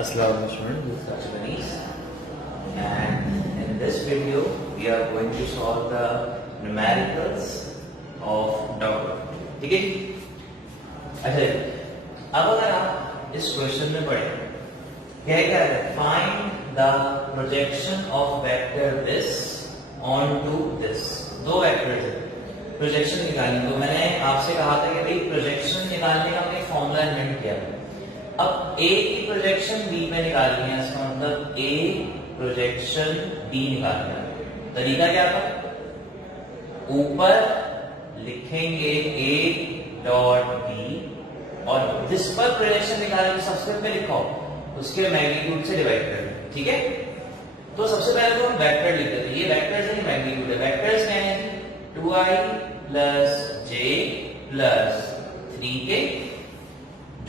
Assalamu alaikum, this is Ashwani's, and in this video we are going to solve the numericals of dot. ठीक है? अच्छा, अब अगर आप इस क्वेश्चन में पढ़ें, क्या है? Find the projection of vector this onto this. दो वेक्टर्स हैं, प्रोजेक्शन निकालने को। मैंने आपसे कहा था कि भाई प्रोजेक्शन निकालने का हमने फॉर्मूला इन्वेंट किया। अब ए की प्रोजेक्शन बी में निकालनी है, इसका मतलब ए प्रोजेक्शन बी निकालना है। तरीका क्या था? ऊपर लिखेंगे ए डॉट बी और जिस पर प्रोजेक्शन निकालेंगे सबसे पहले लिखो उसके मैग्नीट्यूड से डिवाइड करें। ठीक है? तो सबसे पहले तो हम वेक्टर लिख देते हैं। ये वेक्टर्स है, मैग्नीट्यूड है। वेक्टर्स क्या है? 2i plus j plus 3k,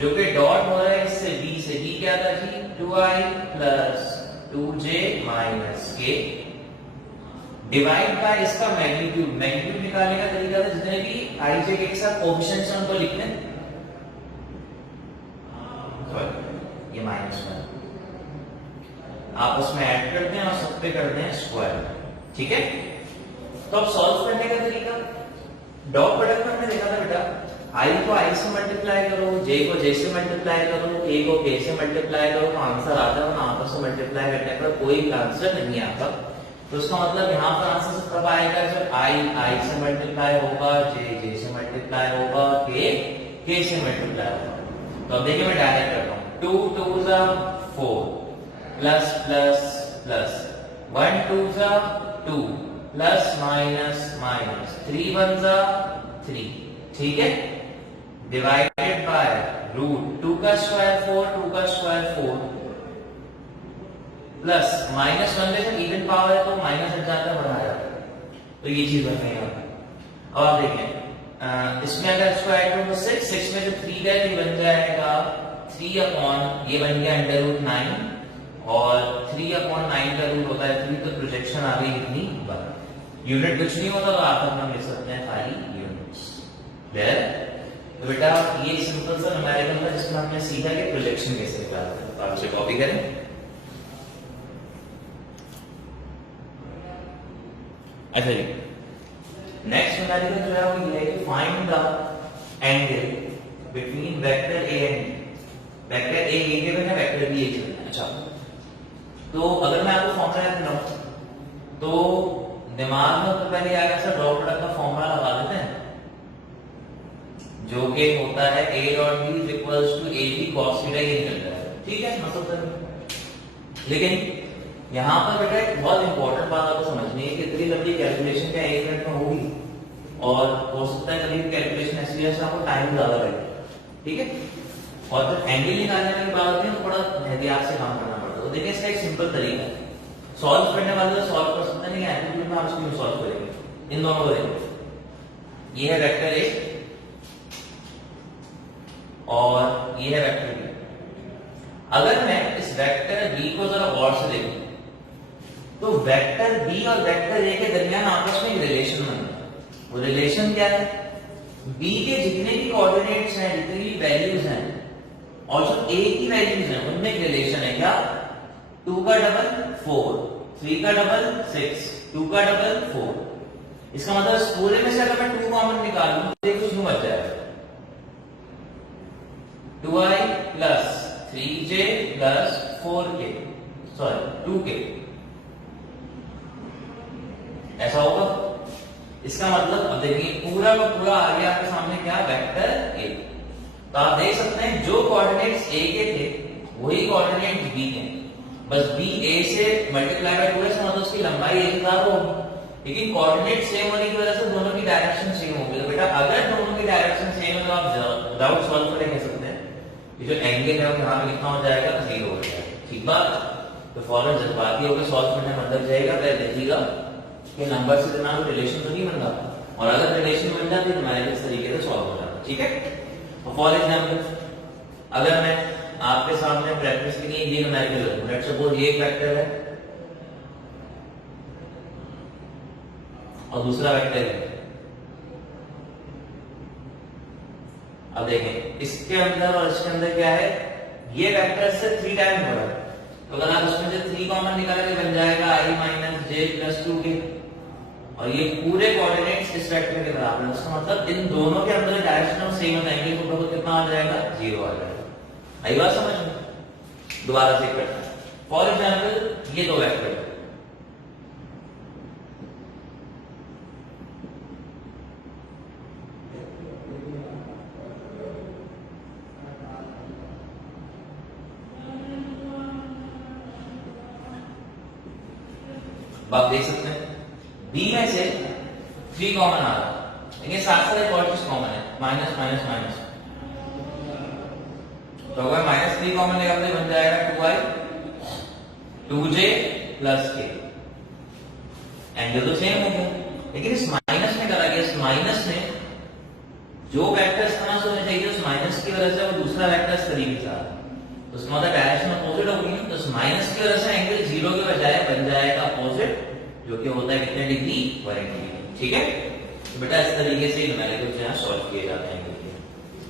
जो कि डॉट हो रहा है इससे b से। b क्या था जी? 2i plus 2j minus k divide by इसका मैग्नीट्यूड। मैग्नीट्यूड निकालने का तरीका था जितने भी i j के साथ कोएफिशिएंट्स हैं उनको लिखना है। ये माइनस 1 आपस में ऐड करते हैं और सब पे करते हैं स्क्वायर। ठीक है? तो अब सॉल्व करने का तरीका, डॉट प्रोडक्ट में हमने देखा था बेटा, i को i से मल्टीप्लाई करो, j को j से मल्टीप्लाई करो, k को k से मल्टीप्लाई करो, तो आंसर आता है। और आपस में मल्टीप्लाई करने पर कोई आंसर नहीं आता। तो इसका मतलब यहाँ पर आंसर कब आएगा? जब i से मल्टीप्लाई होगा, j से मल्टीप्लाई होगा, k से मल्टीप्लाई होगा। तो अब देखिए मैं डायरेक्ट करता हूँ। 2 2 जा 4 प्लस प्लस प्लस 1 2 जा 2 प्लस माइनस माइनस 3 1 जा 3। ठीक है? डिवाइडेड बाय रूट 2 का स्क्वायर 4, 2 का स्क्वायर 4 प्लस माइनस 1 में जब इवन पावर है तो माइनस हट जाता है, बढ़ा जाता है। तो ये चीज बन गई। अब आप देखें, इसमें अगर स्क्वायर रूट 6 में जो 3 है ये बन जाएगा 3 अपॉन, ये बन गया अंडर रूट 9 और 3 अपॉन 9 का रूट होता है 3। तो प्रोजेक्शन आ गई इतनी बार। यूनिट कुछ नहीं होता तो आप हम लिख सकते हैं खाली यूनिट्स। क्लियर? तो बेटा ये सिंपल सा न्यूमेरिकल था जिसमें हमने सीखा कि प्रोजेक्शन कैसे निकालते हैं। तो आप इसे कॉपी करें। अच्छा जी, नेक्स्ट न्यूमेरिकल जो है वो ये है कि find the angle between vector a and b। Vector a ये गिवन है, वेक्टर b ये गिवन है। अच्छा, तो अगर मैं आपको फॉर्मूला याद दिलाऊं तो दिमाग में तो पहले आ गया सर डॉट प्रोडक्ट का फॉर्मूला लगा देते हैं, जो कि होता है a dot b is equals to ab cos theta. ये निकल रहा है। ठीक है? मतलब लेकिन यहां पर बेटा एक बहुत इंपॉर्टेंट बात आपको समझनी है कि इतनी लंबी कैलकुलेशन क्या 1 मिनट में होगी, और हो सकता है कभी कैलकुलेशन ऐसी है आपको टाइम ज्यादा लगेगा। ठीक है? और जब एंगल निकालने की बात होती है तो थोड़ा एहतियात से काम करना पड़ता है। तो देखिए इसका एक सिंपल तरीका है, सॉल्व करने वाले तो सॉल्व कर सकते हैं, लेकिन एप्टीट्यूड में हम इसको सॉल्व करेंगे। इन दोनों को देखिए, ये है वेक्टर ए और ये है वेक्टर बी। अगर मैं इस वेक्टर बी को जरा गौर से देखूं तो वेक्टर बी और वेक्टर ए के दरमियान आपस में एक रिलेशन बन रहा है। वो रिलेशन क्या है? बी के जितने भी कोऑर्डिनेट्स हैं, जितनी भी वैल्यूज हैं और जो ए की वैल्यूज हैं उनमें एक रिलेशन है। क्या? 2 का डबल 4, 3 का डबल 6, 2 का डबल 4। इसका मतलब इस पूरे में से अगर मैं 2 कॉमन निकालूं तो ये कुछ यूं बच जाएगा 2i plus 3j plus 4k, sorry 2k। ऐसा होगा। इसका मतलब अब देखिए पूरा का पूरा आ गया आपके सामने क्या? Vector A. तो आप देख सकते हैं जो कोऑर्डिनेट्स ए के थे वही कोऑर्डिनेट्स बी के, बस बी ए से मल्टीप्लाई बाय 2 है, मतलब उसकी लंबाई एक ज्यादा होगी, लेकिन कोऑर्डिनेट सेम होने की वजह से दोनों की डायरेक्शन सेम होगी। तो बेटा अगर दोनों की डायरेक्शन सेम है तो आप विदाउट सॉल्व करके कह सकते हैं कि जो एंगल है वो यहां पे लिखना हो जाएगा तो 0 हो जाएगा। ठीक बात? तो फौरन जज्बाती होकर सॉल्व करने में लग जाएगा। पहले देखिएगा कि नंबर से इतना रिलेशन तो नहीं बन रहा, और अगर रिलेशन बन जाती तो हमारे इस तरीके से सॉल्व हो जाता। ठीक है? फॉर एग्जाम्पल अगर मैं आपके सामने प्रैक्टिस के लिए ये न्यूमेरिकल रखूं, लेट्स सपोज ये एक वेक्टर है और दूसरा वेक्टर है। अब देखें इसके अंदर और इसके अंदर क्या है? ये वेक्टर से 3 टाइम बड़ा है, तो अगर आप उसमें से 3 कॉमन निकालेंगे बन जाएगा i minus J plus 2k, और ये पूरे कोऑर्डिनेट्स इस वेक्टर के बराबर है। उसका मतलब इन दोनों के अंदर डायरेक्शन हम सेम बताएंगे तो कितना आ जाएगा, 0 आ जाएगा। आई बात समझ में? दोबारा से करते हैं। फॉर एग्जांपल ये दो वेक्टर है, आप देख सकते हैं बी में से 3 कॉमन आ रहा है, लेकिन साथ साथ एक और चीज कॉमन है, माइनस माइनस माइनस, तो अगर माइनस 3 कॉमन निकालते बन जाएगा 2j प्लस k। एंगल तो सेम हो गया, लेकिन इस माइनस में करा गया, इस माइनस में जो वेक्टर इस तरह से होने चाहिए उस माइनस की वजह से वो दूसरा वेक्टर इस तरीके से आ रहा है, तो उसका मतलब डायरेक्शन अपोजिट होगी, तो इस माइनस की वजह से एंगल 0 के बजाय बन जाएगा अपोजिट, जो कि होता है कितने डिग्री, 180 डिग्री। ठीक है, तो बेटा इस तरीके से न्यूमेरिकल जो है सॉल्व किए जाते हैं।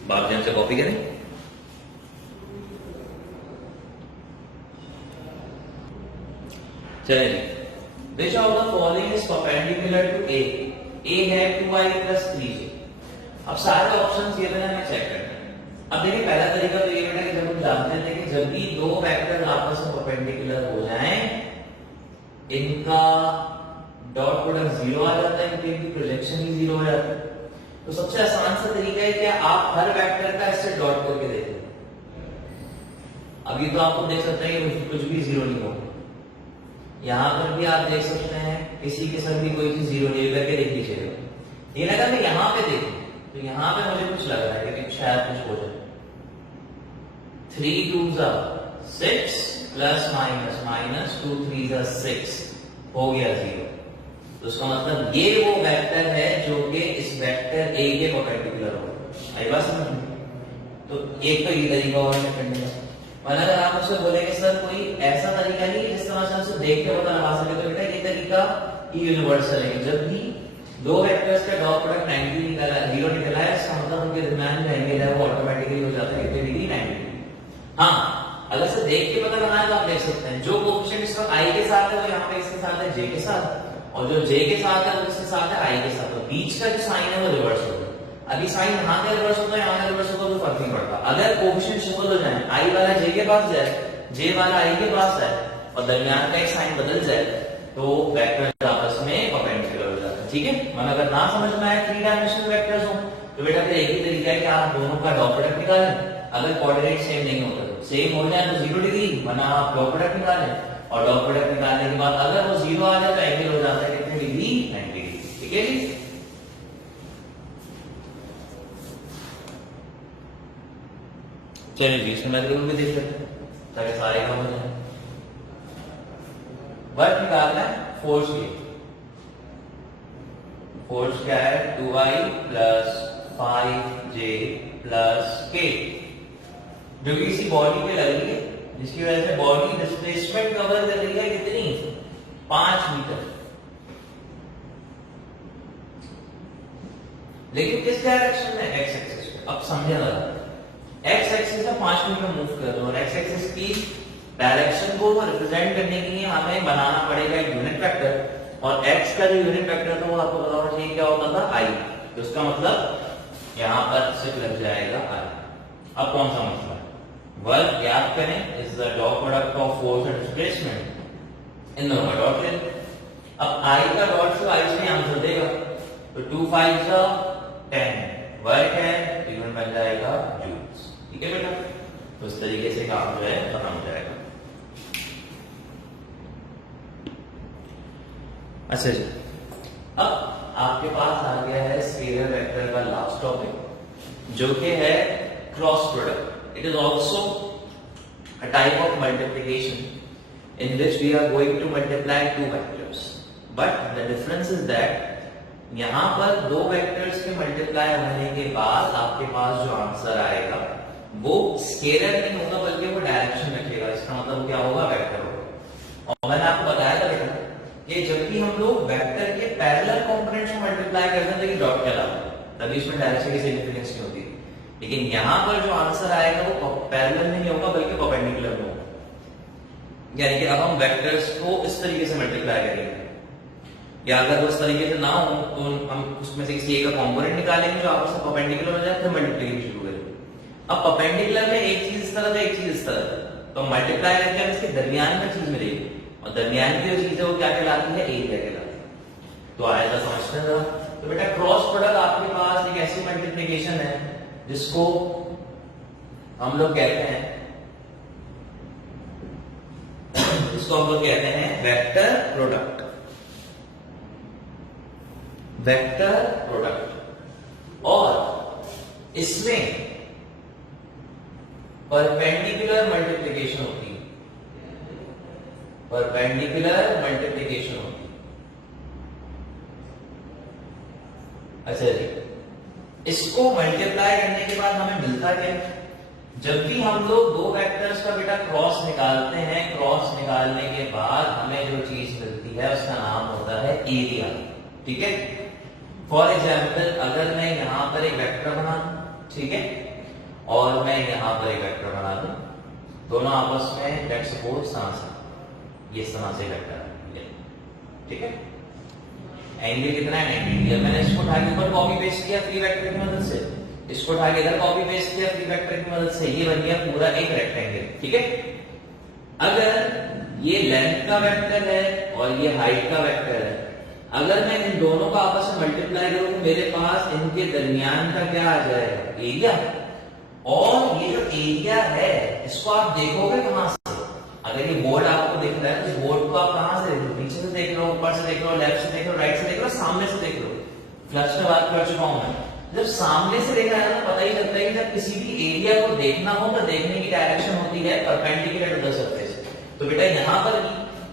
बात ध्यान से कॉपी करें। चलिए, which of the following is perpendicular to A? A है 2i plus 3j। अब सारे ऑप्शंस ये मैंने हमें चेक करना है। अब देखिए पहला तरीका तो ये बेटा कि जब हम जानते हैं कि जब भी दो वेक्टर आपस में परपेंडिकुलर हो जाएं, इनका डॉट प्रोडक्ट 0 आ जाता है, क्योंकि प्रोजेक्शन ही 0 हो जाता है। तो सबसे आसान सा तरीका है कि आप हर वेक्टर का इससे डॉट करके देखें। अभी तो आपको देख सकते हैं कि कुछ भी 0 नहीं होगा, यहां पर भी आप देख सकते हैं किसी के साथ भी कोई चीज 0 नहीं करके देख लीजिएगा। ये लगा मैं यहां पे देखूं तो यहां पे मुझे कुछ लग रहा है कि शायद कुछ हो जाए। 3 2s are 6 plus minus minus 2 3s are 6 हो गया 0। तो उसका मतलब ये वो वेक्टर है जो कि इस वेक्टर ए के परपेंडिकुलर होगा। आई बात समझ में? तो एक तो ये तरीका और है करने का। और अगर आप मुझसे बोलेंगे सर कोई ऐसा तरीका नहीं जिस तरह से हमसे देख के पता लगा सके, तो बेटा ये तरीका यूनिवर्सल है। जब भी दो वेक्टर्स का डॉट प्रोडक्ट 90 निकला 0 निकला है, इसका मतलब उनके दरमियान जो एंगल है वो ऑटोमेटिकली हो जाता है कितने डिग्री, 90 डिग्री। हाँ, अगर से देख के पता लगाना तो आप देख सकते हैं जो कोएफिशिएंट इस वक्त i के साथ है वो यहाँ पे इसके साथ है j के साथ, और जो j के साथ है वो इसके साथ है i के साथ। तो बीच का जो साइन है वो रिवर्स होगा। अभी साइन यहाँ का रिवर्स होता है, यहाँ का रिवर्स होता है, तो फर्क नहीं पड़ता। अगर कोएफिशिएंट शिफ्ट हो जाए, i वाला j के पास जाए, j वाला i के पास जाए और दरमियान का एक साइन बदल जाए, तो वेक्टर आपस में परपेंडिकुलर हो जाता है। ठीक है, मतलब अगर ना समझ में आए 3 डायमेंशनल वेक्टर्स हो तो बेटा फिर एक ही तरीका है कि आप दोनों का डॉट प्रोडक्ट निकालें। अगर कोऑर्डिनेट सेम नहीं होता तो सेम हो जाए तो 0 डिग्री, वरना आप डॉट प्रोडक्ट निकालें, और डॉट प्रोडक्ट निकालने के बाद अगर वो 0 आ जाए तो एंगल हो जाता है कितने डिग्री, 90 डिग्री। ठीक है जी। चलिए जी, इसमें मैं भी देख लेते हैं ताकि सारे काम हो जाए। वर्क निकालना है फोर्स की। फोर्स क्या है, 2i plus 5j plus k, जो कि किसी बॉडी पे लग रही है, जिसकी वजह से बॉडी डिस्प्लेसमेंट कवर कर रही है कितनी, 5 मीटर। लेकिन किस डायरेक्शन में, एक्स एक्सिस पे। अब समझे लगा, एक्स एक्सिस से 5 मीटर मूव कर रहे हो, और एक्स एक्सिस की डायरेक्शन को रिप्रेजेंट करने के लिए हमें बनाना पड़ेगा एक यूनिट वेक्टर, और x का जो यूनिट वेक्टर था वो आपको पता होना चाहिए क्या होता था, i। तो उसका मतलब यहां पर सिर्फ लग जाएगा i। अब कौन सा मतलब है, वर्क ज्ञात करें, is the dot product of force and displacement, इन दोनों का डॉट लें। अब i का डॉट से i से आंसर देगा, तो 2 5 10 वर्क है, यूनिट बन जाएगा जूल्स। ठीक है बेटा, तो इस तरीके से काम जो है खत्म हो जाएगा। अच्छा जी, अब आपके पास आ गया है स्केलर वेक्टर का लास्ट टॉपिक, जो कि है cross product. It is also a type of multiplication in which we are going to multiply 2 vectors, but the difference is that यहां पर 2 वेक्टर्स के मल्टीप्लाई होने के बाद आपके पास जो आंसर आएगा वो स्केलर नहीं होगा, बल्कि वो डायरेक्शन रखेगा। इसका मतलब क्या होगा, वेक्टर होगा। और मैंने आपको बताया था बेटा कि जब भी हम लोग वेक्टर के पैरेलल कंपोनेंट्स को मल्टीप्लाई करते हैं लेकिन डॉट के अलावा, तभी इसमें डायरेक्शन की सिग्निफिकेंस नहीं होती। लेकिन यहां पर जो आंसर आएगा वो पैरेलल में नहीं होगा बल्कि परपेंडिकुलर में होगा। यानी कि अब हम वेक्टर्स को इस तरीके से मल्टीप्लाई करेंगे, या अगर वो इस तरीके से ना हो तो हम उसमें से किसी एक का कंपोनेंट निकालेंगे जो आपस में परपेंडिकुलर हो जाए, फिर मल्टीप्लिकेशन शुरू करेंगे। अब परपेंडिकुलर में एक चीज इस तरह है, एक चीज इस तरह है, तो मल्टीप्लाई करके हमें इसके दरमियान में चीज मिलेगी, और दरमियान की जो चीज है वो क्या कहलाती है, एरिया कहलाती है। तो आया था समझते हैं जरा। तो बेटा क्रॉस प्रोडक्ट आपके पास एक ऐसी मल्टीप्लिकेशन है जिसको हम लोग कहते हैं वेक्टर प्रोडक्ट। वेक्टर प्रोडक्ट, और इसमें परपेंडिकुलर मल्टीप्लिकेशन होती है, परपेंडिकुलर मल्टीप्लिकेशन होती है। अच्छा जी, इसको मल्टीप्लाई करने के बाद हमें मिलता क्या? जब भी हम लोग दो वेक्टर्स का बेटा क्रॉस निकालते हैं, क्रॉस निकालने के बाद हमें जो चीज मिलती है उसका नाम होता है एरिया। ठीक है, फॉर एग्जाम्पल अगर मैं यहां पर एक वेक्टर बना दूं, ठीक है, और मैं यहां पर एक वेक्टर बना दूं, दोनों आपस में लेट्स सपोज ये तरह से वेक्टर, ठीक है, एंगल कितना है 90 डिग्री। मैंने इसको उठा के ऊपर कॉपी पेस्ट किया फ्री वेक्टर की मदद से, इसको उठा के इधर कॉपी पेस्ट किया फ्री वेक्टर की मदद से, ये बन गया पूरा एक रेक्टेंगल। ठीक है, अगर ये लेंथ का वेक्टर है और ये हाइट का वेक्टर है, अगर मैं इन दोनों का आपस में मल्टीप्लाई करूं तो मेरे पास इनके दरमियान का क्या आ जाएगा, एरिया। और ये जो एरिया है इसको आप देखोगे कहां से? अगर ये बोर्ड आपको दिख रहा है तो बोर्ड को आप कहां से देख रहे हो? पीछे से देख रहे हो, ऊपर से देख रहे हो, लेफ्ट से देख रहे हो, राइट से देख रहे हो, सामने से देख रहे हो? फ्लक्स में बात कर चुका हूं मैं। जब सामने से देखा है तो पता ही चलता है कि जब किसी भी एरिया को देखना हो तो देखने की डायरेक्शन होती है परपेंडिकुलर टू द सरफेस। तो बेटा यहां पर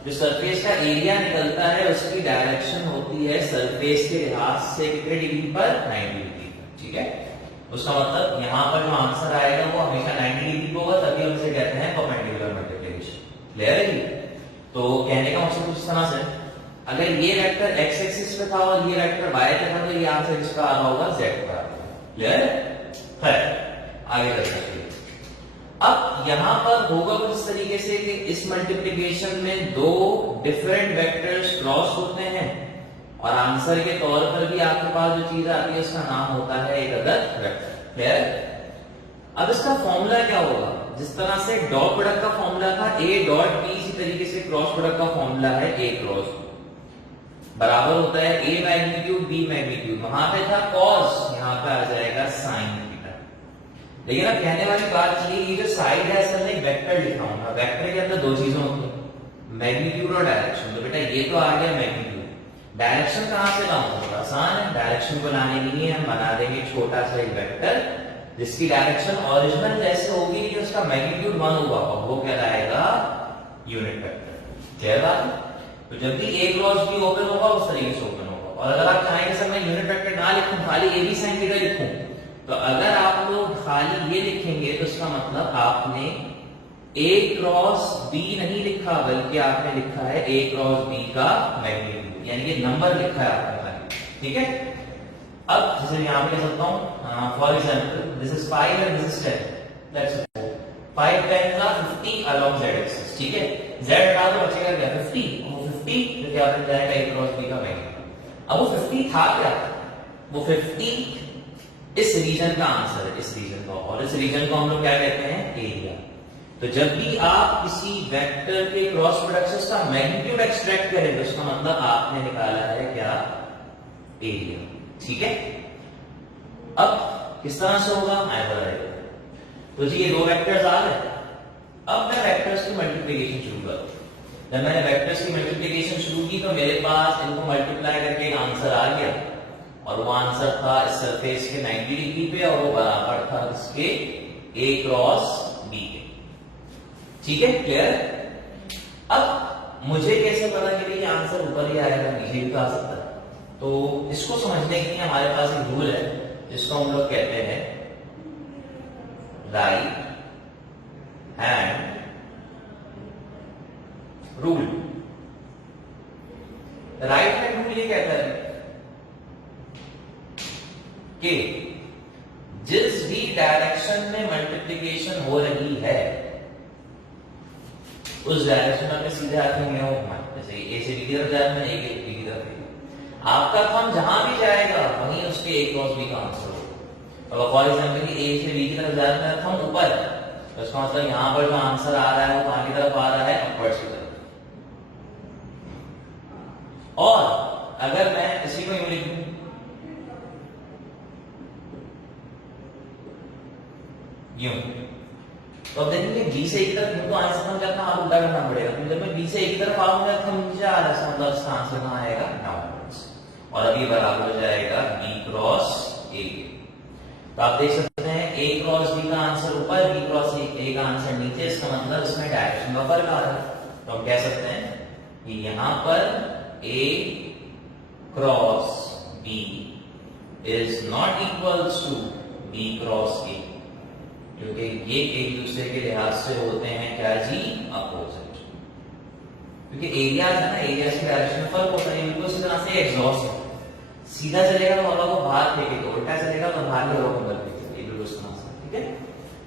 जो सरफेस का एरिया निकलता है उसकी डायरेक्शन होती है सरफेस के लिहाज से कितने डिग्री पर, 90 डिग्री। ठीक है, उसका मतलब यहां पर जो आंसर आएगा वो हमेशा 90 डिग्री को होगा, तभी हम इसे कहते हैं परपेंडिकुलर मल्टीप्लिकेशन। क्लियर है? तो कहने का मतलब कुछ इस तरह से, अगर ये वेक्टर x एक्सिस पे था और ये वेक्टर y पे था तो ये आंसर इसका आ रहा होगा z पर। क्लियर है? आगे करते हैं। अब यहां पर होगा कुछ इस तरीके से कि इस मल्टीप्लिकेशन में दो डिफरेंट वेक्टर्स क्रॉस होते हैं और आंसर के तौर पर भी आपके पास जो चीज आती है उसका नाम होता है एक अदर वेक्टर। क्लियर? अब इसका फॉर्मूला क्या होगा? जिस तरह से डॉट प्रोडक्ट का फॉर्मूला था a डॉट b, इसी तरीके से क्रॉस प्रोडक्ट का फॉर्मूला है a क्रॉस बराबर होता है a मैग्नीट्यूड b मैग्नीट्यूड। वहां पे था cos, यहां पे आ जाएगा sin थीटा। लेकिन अब कहने वाली बात ये जो साइड है असल में वेक्टर लिखाऊंगा, वेक्टर के अंदर दो चीजें होती हैं, मैग्नीट्यूड और डायरेक्शन। तो बेटा ये तो आ गया मैग्नीट्यूड, डायरेक्शन कहां से लाऊंगा? आसान है, डायरेक्शन को लाने के लिए हम बना देंगे छोटा सा एक वेक्टर जिसकी डायरेक्शन ओरिजिनल जैसे होगी कि उसका मैग्नीट्यूड 1 होगा और वो कहलाएगा यूनिट वेक्टर। क्लियर बात है? तो जब भी a क्रॉस b ओपन होगा उस तरीके से ओपन होगा। और अगर आप चाहें कि सर मैं यूनिट वेक्टर ना लिखूं, खाली a b sin थीटा लिखूं, तो अगर आप लोग खाली ये लिखेंगे तो इसका मतलब आपने a क्रॉस b नहीं लिखा बल्कि आपने लिखा है a क्रॉस b का मैग्नीट्यूड, यानी कि नंबर लिखा है आपने खाली। ठीक है, अब जैसे यहां पे कह सकता हूं for example this is 5 and this is 10, let's suppose 5 10 are 50 along z axis। ठीक है, z हटा दो बचेगा क्या, 50, वो 50 जो क्या बन जाएगा a क्रॉस b का मैग्नीट्यूड। अब वो 50 था क्या, वो 50 इस रीजन का आंसर है, इस रीजन का, और इस रीजन को हम लोग क्या कहते हैं, एरिया। तो जब भी आप किसी वेक्टर के क्रॉस प्रोडक्ट से उसका मैग्नीट्यूड एक्सट्रैक्ट करेंगे उसका मतलब आपने निकाला है क्या, एरिया। ठीक है, अब किस तरह से होगा मैं बताएगा। तो जी ये दो वेक्टर्स आ गए, अब मैं वेक्टर्स की मल्टीप्लिकेशन शुरू करूं। जब मैंने वेक्टर्स की मल्टीप्लिकेशन शुरू की तो मेरे पास इनको मल्टीप्लाई करके एक आंसर आ गया, और वो आंसर था इस सरफेस के 90 डिग्री पे, और वो बराबर था इसके a क्रॉस b के। ठीक है, क्लियर? अब मुझे कैसे पता कि ये आंसर ऊपर ही आएगा, नीचे भी आ सकता है? तो इसको समझने के लिए हमारे पास एक रूल है जिसको हम लोग कहते हैं right hand rule. Right hand rule ये कहता है कि जिस भी डायरेक्शन में मल्टीप्लाई मल्टीप्लिकेशन हो रही है उस डायरेक्शन में सीधे हाथ में जैसे ए से बी की तरफ जाए, ए के बी की तरफ। आपका थंब जहां भी जाएगा वहीं उसके ए क्रॉस बी का आंसर होगा। और फॉर एग्जाम्पल ए से बी की तरफ जा रहा है, थंब ऊपर, तो इसका मतलब यहाँ पर जो आंसर आ रहा है वो कहां की तरफ आ रहा है, अपवर्ड्स की तरफ। और अगर मैं इसी को यूं लिखूं, यूं, तो अब देखेंगे बी से एक तरफ तो आंसर हम क्या था उल्टा करना पड़ेगा, तो जब मैं बी से एक तरफ आऊंगा तो नीचे आ रहा है, मतलब इसका आंसर कहां आएगा, डाउनवर्ड्स। और अब ये बराबर हो जाएगा बी क्रॉस ए। तो आप देख सकते हैं ए क्रॉस बी का आंसर ऊपर, बी क्रॉस ए का आंसर नीचे, इसका मतलब इसमें डायरेक्शन का फर्क आ रहा है। तो हम कह सकते हैं कि यहां पर A cross B is not equals to B cross A, क्योंकि ये एक दूसरे के लिहाज से होते हैं क्या जी, अपोजिट। क्योंकि एरिया है ना, एरिया के डायरेक्शन में फर्क होता है। बिल्कुल इसी तरह से एग्जॉस्ट है, सीधा चलेगा तो हवा को बाहर फेंकेगा, उल्टा चलेगा तो बाहर की हवा को अंदर फेंकेगा, ये बिल्कुल इस तरह से, ठीक है।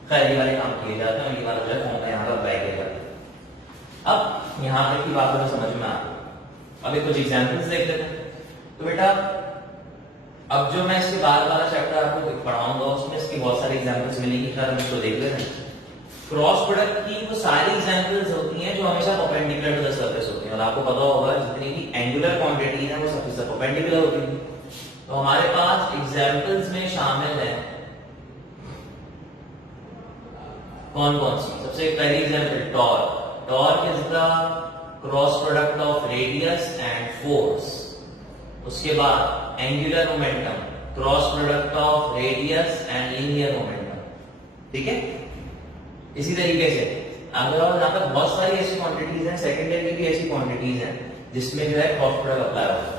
खैर ये वाले काम किए जाते हैं, ये वाला जो है फॉर्मूला यहाँ पर अप्लाई किया जाता है। अब यहाँ तक की बात हमें समझ में आ गई। अब एक कुछ एग्जाम्पल्स देख लेते हैं। तो बेटा अब जो मैं इसके बाद वाला चैप्टर आपको पढ़ाऊंगा उसमें इसकी बहुत सारी एग्जांपल्स मिलेंगी, सर हम इसको देख लेते हैं। क्रॉस प्रोडक्ट की वो सारी एग्जांपल्स होती हैं जो हमेशा परपेंडिकुलर टू द सरफेस होती हैं, और आपको पता होगा जितनी भी एंगुलर क्वांटिटीज हैं वो सबसे से परपेंडिकुलर होती हैं। तो हमारे पास एग्जांपल्स में शामिल है कौन कौन सी। सबसे पहली example torque. Torque is the cross product of radius and force. उसके बाद angular momentum, cross product of radius and linear momentum, ठीक है। इसी तरीके से अगर यहाँ पर बहुत सारी ऐसी क्वांटिटीज हैं, सेकेंडरी की भी ऐसी क्वांटिटीज हैं जिसमें जो है क्रॉस प्रोडक्ट अप्लाई होगा।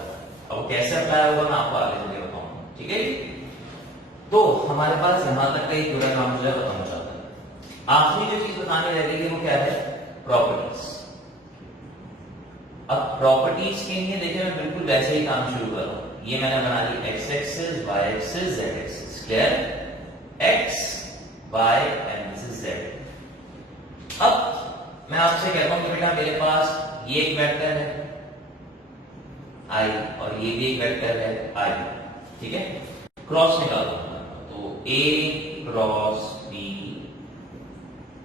अब कैसे अप्लाई होगा मैं आपको आगे चलकर बताऊंगा, ठीक है। तो हमारे पास यहां तक का एक पूरा काम जो है बताना चाहता है। आखिरी जो चीज बताने रह गई वो क्या है, प्रॉपर्टीज। अब प्रॉपर्टीज के लिए देखिए मैं बिल्कुल वैसे ही काम शुरू कर रहा हूं। ये मैंने बना ली X axis, Y axis, Z axis, clear. X Y and this is Z. अब मैं आपसे कहता हूं कि बेटा मेरे पास ये एक वेक्टर है आई और ये भी एक वेक्टर है आई, ठीक है। क्रॉस निकालो तो A cross B,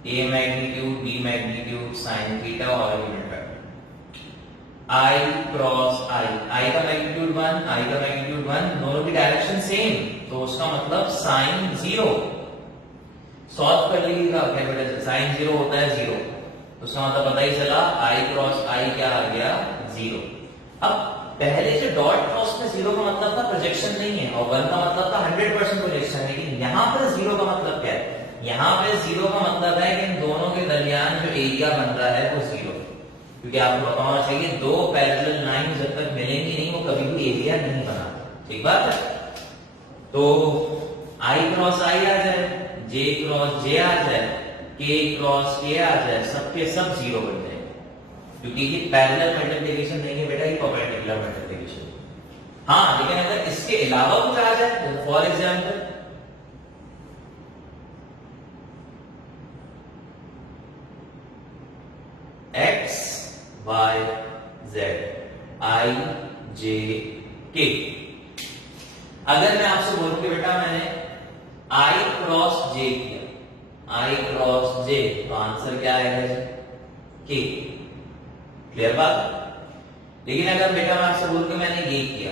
A magnitude B magnitude sine theta और unit vector. I cross I, I का मैग्नीट्यूड 1, आई का मैग्नीट्यूड 1, दोनों की डायरेक्शन सेम, तो उसका मतलब साइन 0। सॉल्व कर लीजिएगा, क्या बेटा साइन 0 होता है 0, तो उसका मतलब पता ही चला आई क्रॉस आई क्या आ गया 0। अब पहले जो डॉट क्रॉस में 0 का मतलब था प्रोजेक्शन नहीं है और 1 का मतलब था 100% प्रोजेक्शन, लेकिन यहां पर 0 का मतलब क्या है, यहां पे 0 का मतलब है कि इन दोनों के दरमियान जो एरिया बन रहा है वो 0, क्योंकि आपको पता होना चाहिए दो पैरेलल लाइन जब तक मिलेंगी नहीं वो कभी भी एरिया नहीं बनाते, ठीक बात है। तो आई क्रॉस आई आ जाए, जे क्रॉस जे आ जाए, के क्रॉस के आ जाए, सबके सब 0 बन जाए, क्योंकि ये पैरेलल मल्टीप्लिकेशन नहीं है बेटा, ये परपेंडिकुलर मल्टीप्लिकेशन। हाँ लेकिन अगर इसके अलावा कुछ आ जाए, for example X Y Z I J K, अगर मैं आपसे बोलूं कि बेटा मैंने आई क्रॉस जे किया, आई क्रॉस जे, तो आंसर क्या आएगा के, क्लियर बात। लेकिन अगर बेटा मैं आपसे बोलूं कि मैंने ये किया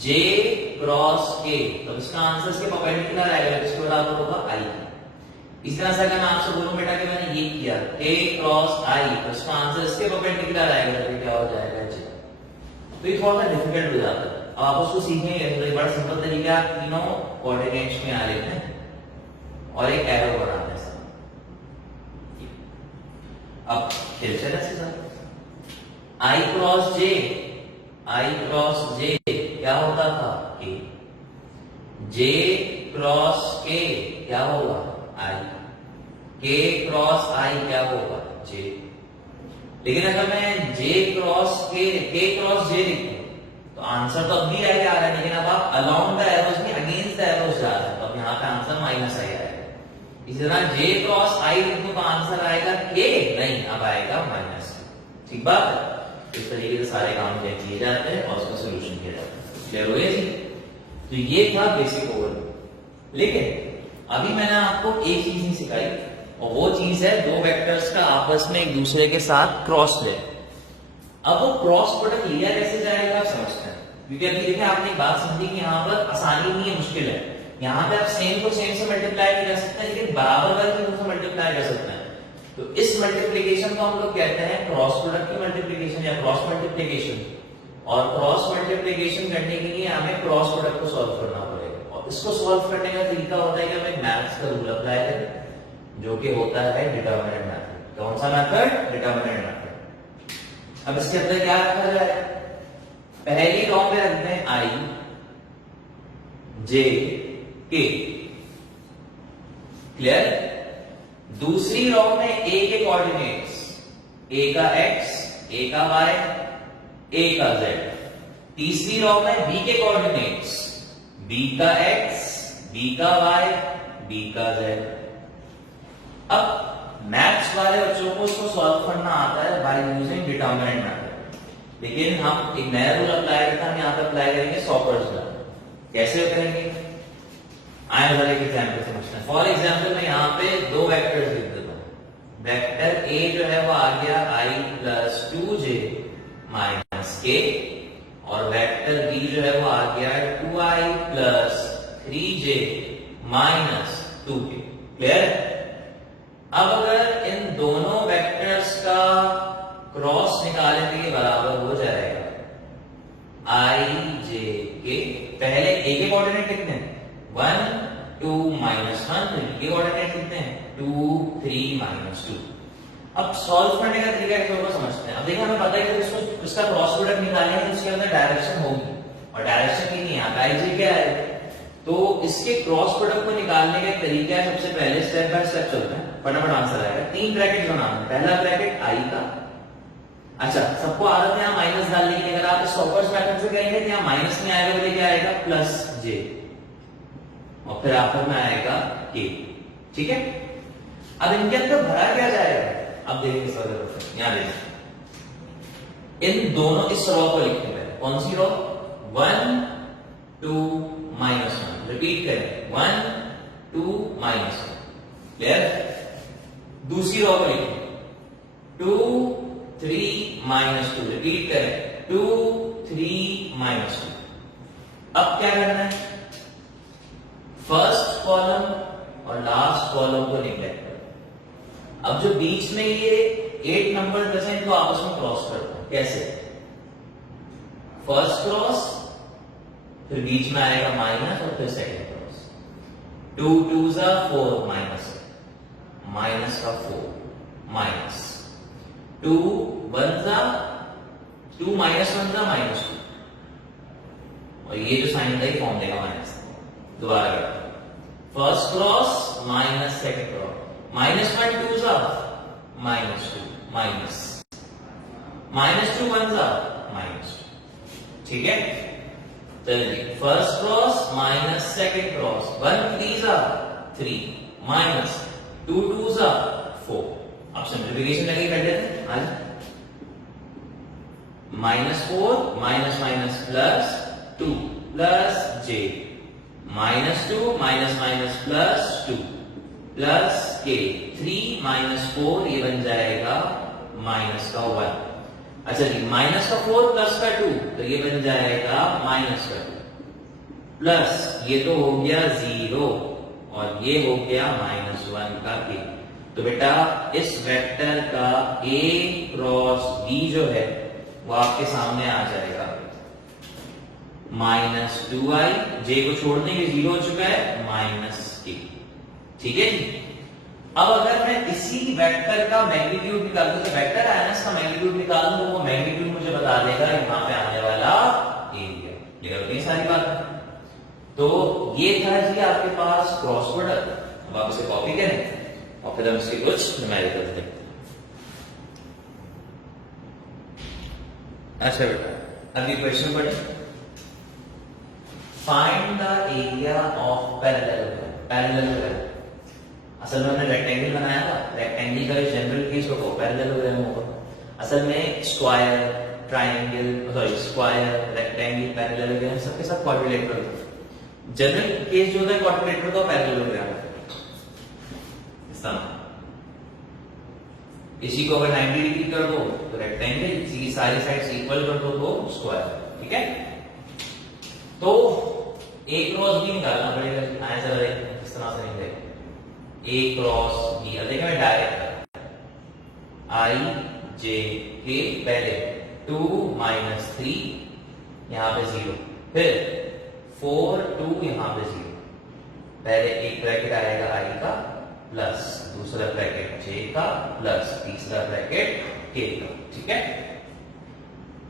जे क्रॉस के, तो इसका आंसर इसके परपेंडिकुलर आएगा, किसके बराबर होगा आई। इस तरह से अगर मैं आपसे बोलूं बेटा कि मैंने ये किया के क्रॉस आई, तो इसका आंसर इसके परपेंडिकुलर आएगा, तो क्या हो जाएगा जे। तो ये थोड़ा सा डिफिकल्ट हो जाता है, अब आप उसको सीखेंगे तो बड़ा सिंपल तरीका, आप तीनों कोऑर्डिनेट्स में आ लेते हैं और एक एरो बना दें। अब खेल चले सीधा, आई क्रॉस जे, आई क्रॉस जे क्या होता था के, जे क्रॉस के क्या होगा आई, के क्रॉस आई क्या होगा जे। लेकिन अगर मैं जे क्रॉस के क्रॉस जे लिखूं तो आंसर तो अब भी आई आ रहा है, लेकिन अब आप अलोंग द एरोज नहीं अगेंस्ट द एरोज जा रहे हैं, तो अब यहाँ पे आंसर माइनस आई आएगा। इसी तरह j क्रॉस i लिख दूं तो आंसर आएगा k, नहीं, अब आएगा माइनस। ठीक बात है। इस तरीके से सारे काम किए जाते हैं और उसका सोल्यूशन किया जाता है। क्लियर हो गया जी? तो ये था बेसिक ओवरव्यू। लेकिन अभी मैंने आपको एक चीज नहीं सिखाई, और वो चीज है दो वेक्टर्स का आपस में एक दूसरे के साथ क्रॉस ले। अब वो क्रॉस प्रोडक्ट लिया कैसे जाएगा आप समझते हैं, क्योंकि अभी देखिए आपने एक बात समझी कि यहाँ पर आसानी नहीं है, मुश्किल है। यहाँ पे आप सेम को सेम से मल्टीप्लाई नहीं कर सकते, लेकिन बराबर वाले चीजों से मल्टीप्लाई कर सकते हैं। तो इस मल्टीप्लिकेशन को हम लोग कहते हैं क्रॉस प्रोडक्ट की मल्टीप्लिकेशन या क्रॉस मल्टीप्लिकेशन। और क्रॉस मल्टीप्लिकेशन करने के लिए हमें क्रॉस प्रोडक्ट को सॉल्व करना पड़ेगा, और इसको सॉल्व करने का तरीका होता है कि हम एक मैथ्स का रूल अप्लाई करें, जो कि होता है डिटरमिनेंट मेथड। कौन सा मेथड? Determinant method. अब इसके अंदर क्या रखा जाए? पहली रॉ में रखते हैं i j k। क्लियर? दूसरी रॉ में a के कोऑर्डिनेट्स, a का x, a का y, a का z। तीसरी रॉ में b के कोऑर्डिनेट्स, b का x, b का y, b का z। अब मैथ्स वाले बच्चों को इसको सॉल्व करना आता है बाय यूजिंग डिटरमिनेंट मेथड, लेकिन हम एक नया रूल अप्लाई करते हैं, हम यहाँ पे अप्लाई करेंगे 100%। कैसे करेंगे? आए वाले एक एग्जाम्पल समझते हैं। फॉर एग्जाम्पल मैं यहाँ पे दो वेक्टर्स लिख देता हूँ। वेक्टर a जो है वो आ गया i plus 2j minus k, और वेक्टर b जो है वो आ गया 2i plus 3j minus 2k। Clear? अब अगर इन दोनों वेक्टर्स का क्रॉस निकालें तो ये बराबर हो जाएगा i j k। पहले a के कोऑर्डिनेट कितने हैं? 1 2 माइनस 1। b के कोऑर्डिनेट कितने हैं? 2 3 माइनस 2। अब सॉल्व करने का तरीका कैसे होगा समझते हैं। अब देखिए हमें पता है कि इसको इसका क्रॉस प्रोडक्ट निकालना है, उसके अंदर डायरेक्शन होगी, और डायरेक्शन की नहीं यहाँ पे i j क्या है। तो इसके क्रॉस प्रोडक्ट को निकालने का तरीका है, सबसे पहले स्टेप बाय स्टेप चलते हैं, फटाफट आंसर आएगा। 3 ब्रैकेट बनाना। पहला ब्रैकेट i का, अच्छा सबको आदत है यहाँ माइनस डालने की, अगर आप इस सॉल्वर्स मेथड से करेंगे तो यहाँ माइनस में आएगा, तो क्या आएगा? प्लस j, और फिर आखिर में आएगा k। ठीक है? अब इनके अंदर भरा क्या जाएगा? अब देखिए सर, यहाँ देखिए इन दोनों इस रॉ को लिखते हैं। कौन सी रॉ? 1 2 माइनस 1। रिपीट करें, 1 2 माइनस 1। क्लियर? दूसरी रॉ को लिखें 2 3 माइनस 2। रिपीट करें, 2 3 माइनस 2। अब क्या करना है? फर्स्ट कॉलम और लास्ट कॉलम को निगलेक्ट करो। अब जो बीच में ये 8 नंबर बचे हैं, तो आपस में क्रॉस करते हैं। कैसे? फर्स्ट क्रॉस, फिर बीच में आएगा माइनस, और फिर सेकंड क्रॉस। 2 2 जा 4 माइनस, माइनस का 4 माइनस 2 1 जा 2 माइनस 1 जा माइनस 2, और ये जो साइन था ये फॉर्म देगा माइनस। दोबारा करते हैं, first cross minus second cross, minus 1 2 जा माइनस 2 माइनस, माइनस 2 1 जा माइनस 2। ठीक है? चलिए, first cross minus second cross, 1 3 जा 3 माइनस 2 2 जा 4। अब सिंप्लीफिकेशन लगे कर देते हैं। आज -4 minus minus plus 2 plus j, -2 minus minus plus 2 plus k, 3 minus 4 ये बन जाएगा माइनस का 1। अच्छा जी, माइनस का 4 प्लस का 2, तो ये बन जाएगा माइनस का 2, प्लस ये तो हो गया 0, और ये हो गया -1 का k। तो बेटा इस वेक्टर का a क्रॉस b जो है वो आपके सामने आ जाएगा -2i, j को छोड़ने के 0 हो चुका है, -k। ठीक है जी? अब अगर मैं इसी वेक्टर का मैग्नीट्यूड निकाल दूं, तो वेक्टर है ना, इसका मैग्नीट्यूड निकाल दूं, तो वो मैग्नीट्यूड मुझे बता देगा यहां पे आने वाला एरिया। क्लियर होती है सारी बात? तो ये था जी आपके पास क्रॉस प्रोडक्ट। अब आप इसे कॉपी करें और फिर हम इसके कुछ न्यूमेरिकल्स देखते हैं। अच्छा बेटा, अगली क्वेश्चन पढ़े। Find the area of parallel. Parallel असल में हमने रेक्टेंगल बनाया था, रेक्टेंगल का जनरल केस होगा पैरेललोग्राम होगा। असल में square, triangle, sorry square, rectangle, parallelogram सबके सब क्वाड्रिलेटरल। जनरल केस जो होता है क्वाड्रिलेटरल का पैरेललोग्राम इस तरह। इसी को अगर 90 डिग्री कर दो तो रेक्टेंगल, इसी की सारी साइड्स इक्वल कर दो तो स्क्वायर। ठीक है, तो ए क्रॉस बी निकालना पड़ेगा। आए चला देखते हैं किस तरह से निकलेगा ए क्रॉस बी। देखिए मैं डायरेक्ट आई जे के पहले 2 - 3 यहां पे 0, फिर 4 2 यहां पे 0। पहले एक ब्रैकेट आएगा आई का प्लस दूसरा ब्रैकेट जे का प्लस तीसरा ब्रैकेट के का। ठीक है,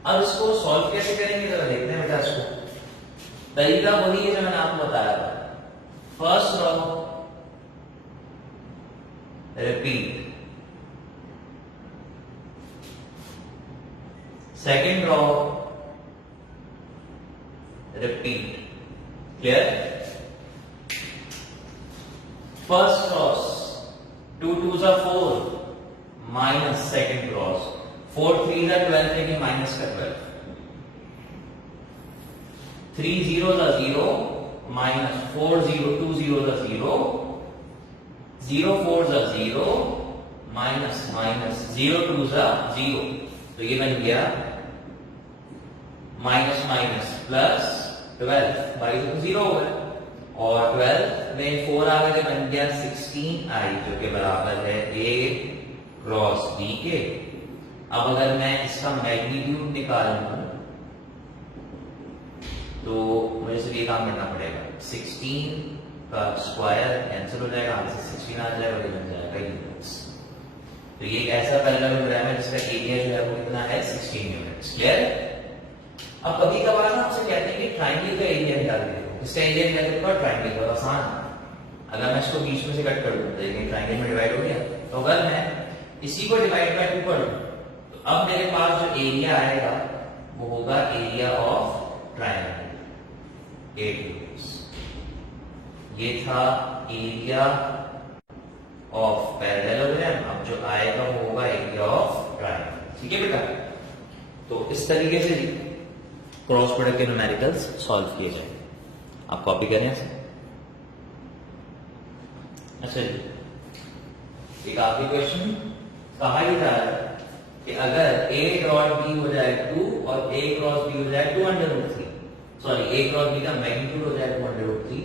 अब इसको सॉल्व कैसे करेंगे जरा देखते हैं बेटा। इसको तरीका वही है जो मैंने आपको बताया था। First row repeat, second row repeat. Clear? First cross 2 2s are 4 minus second cross 4 3s are 12 लेकिन माइनस का 12, 3 0s are 0 minus 4 0 2 0s are 0, 0 4s are 0 minus minus 0 2s are 0। तो ये बन गया माइनस माइनस प्लस 12 बाई 0 हो गया, और 12 में 4 आ गए बन गया 16i जो के बराबर है a क्रॉस b के। अब अगर मैं इसका मैग्नीट्यूड निकालूं तो मुझे सिर्फ ये काम करना पड़ेगा, 16 का स्क्वायर कैंसिल हो जाएगा, आगे से 16 आ जाएगा, ये बन जाएगा यूनिट्स। तो ये एक ऐसा पैरेललोग्राम है जिसका एरिया जो है वो कितना है 16 यूनिट्स। क्लियर? अब कभी कभार ना हमसे कहते हैं कि ट्राइंगल का एरिया निकाल दे, इसका एरिया निकाल दे, ट्राइंगल बहुत आसान है। अगर मैं इसको बीच में से कट कर दूं तो ये ट्राइंगल में डिवाइड हो गया। तो अगर मैं इसी को डिवाइड बाय 2 कर दूं तो अब मेरे पास जो एरिया आएगा वो होगा एरिया ऑफ ट्राइंगल 8 यूनिट्स। ये था एरिया ऑफ पैरेललोग्राम। अब जो आएगा वो होगा एरिया ऑफ ट्राइंगल। ठीक है बेटा, तो इस तरीके से क्रॉस प्रोडक्ट के न्यूमेरिकल्स सॉल्व किए जाएंगे। आप कॉपी करें ऐसे। अच्छा जी, एक आखिरी क्वेश्चन कहा ही था कि अगर a डॉट b हो जाए 2 और a क्रॉस b हो जाए 2√3, सॉरी a क्रॉस b का मैग्नीट्यूड हो जाए 2√3,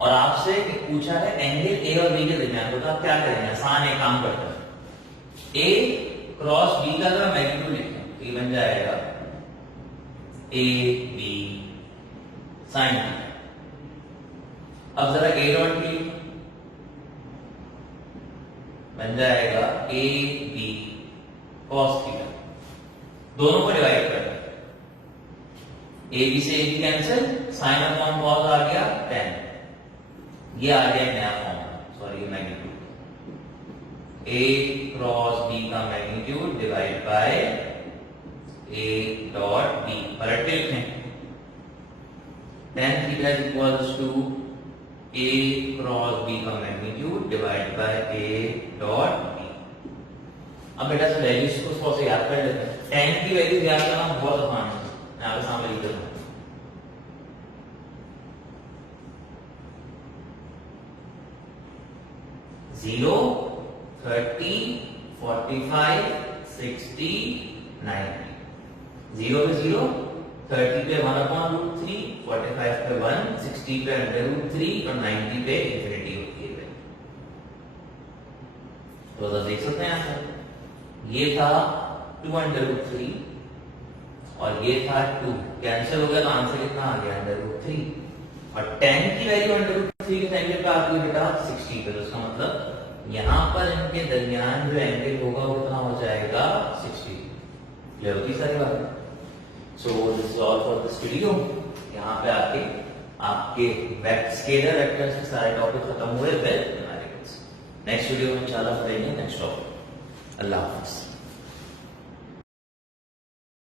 और आपसे पूछा है एंगल a और b के दरमियान, तो आप क्या करेंगे? आसान है, काम करते हैं। a क्रॉस b का अगर मैग्नीट्यूड लिखें तो ये बन जाएगा a b साइन। अब जरा a डॉट b बन जाएगा a b cos थीटा। दोनों को डिवाइड करना, a b से a b cancel, sine upon cos आ गया 10। ये आ गया नया फॉर्म, सॉरी ये मैग्नीट्यूड, a क्रॉस b का magnitude divide by a dot b। पलट के लिखें, tan theta is equals to a cross b का magnitude divide by a dot b। अब बेटा से वैल्यूज को थोड़ा सा याद कर लेते हैं। tan की वैल्यू याद करना बहुत आसान है, मैं आपके सामने लिख देता हूं। 0 30 45 60 90। 0 पे 0, 30 पे 1/√3, 45 पे 1, 60 पे √3 और 90 पे इंफिनिटी होती है। तो देख सकते हैं आंसर, ये था 2√3 और ये था 2, कैंसिल हो गया तो आंसर कितना आ गया √3। और 10 की वैल्यू √3 के एंगल पे आती है बेटा 60 पे, तो इसका मतलब यहां पर इनके दरमियान जो एंगल होगा वो कितना हो जाएगा 60। क्लियर होती सारी बात? So this is all for this video. यहाँ पे आके आपके स्केलर वेक्टर्स के सारे टॉपिक खत्म हुए विद न्यूमेरिकल्स। नेक्स्ट वीडियो में इंशाल्लाह पढ़ेंगे नेक्स्ट टॉपिक। अल्लाह हाफिज़।